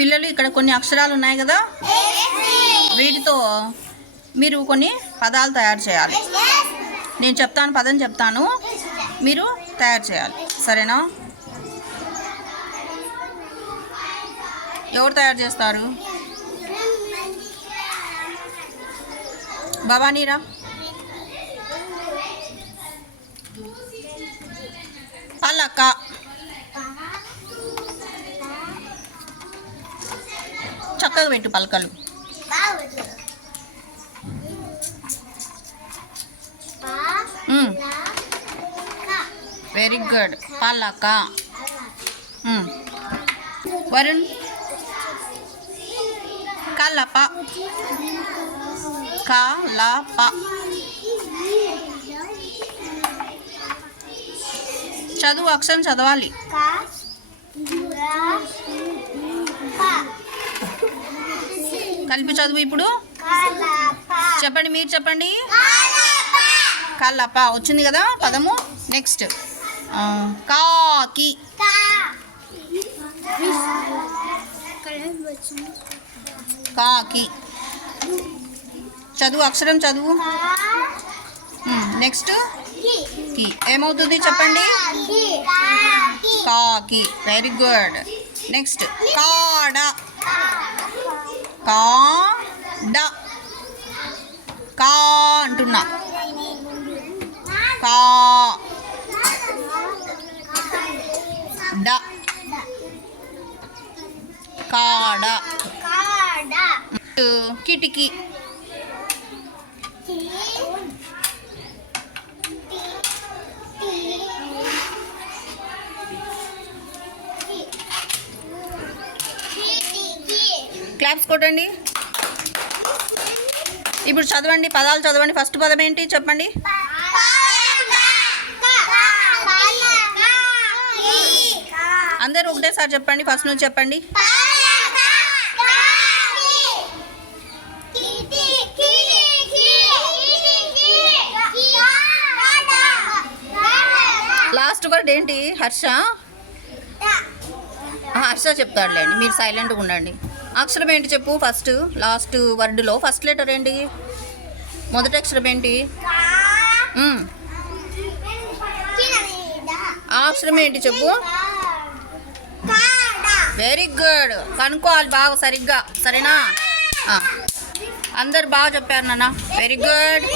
పిల్లలు ఇక్కడ కొన్ని అక్షరాలు ఉన్నాయి కదా? వీటితో మీరు కొన్ని పదాలు తయారు చేయాలి. నేను చెప్తాను పదం చెప్తాను. మీరు తయారు చేయాలి. సరేనా? ఎవరు తయారు చేస్తారు? భవానీరా పలక చక్కగా పెట్టు పలకలు. వెరీ గుడ్ పలక. వరుణ్. కలప. కలప. చదువు అక్షరం చదవాలి. కలిపి చదువు ఇప్పుడు? చెప్పండి మీరు చెప్పండి. కలప. వచ్చింది కదా పదము? నెక్స్ట్ కాకి కాకి చదువు అక్షరం చదువు. నెక్స్ట్కి. ఏమవుతుంది చెప్పండి? కాకి వెరీ గుడ్ నెక్స్ట్ కాడ. కాడ కా అంటున్నా కా డ కాడ కిటికీ క్లాప్స్ కొట్టండి. ఇప్పుడు చదవండి పదాలు చదవండి. ఫస్ట్ పదం ఏంటి? చెప్పండి. అందరూ ఒకటేసారి చెప్పండి. ఫస్ట్ నుంచి చెప్పండి. లాస్ట్ వర్డ్ ఏంటి? హర్ష? హర్ష చెప్తాడులేండి. మీరు సైలెంట్గా ఉండండి. అక్షరం ఏంటి చెప్పు ఫస్ట్ లాస్ట్ వర్డ్లో ఫస్ట్ లెటర్ ఏంటి? మొదటి అక్షరం ఏంటి? ఆ అక్షరం ఏంటి చెప్పు? వెరీ గుడ్ కనుక్కోవాలి బాగా సరిగ్గా. సరేనా? అందరు బాగా చెప్పారు నాన్న. Very good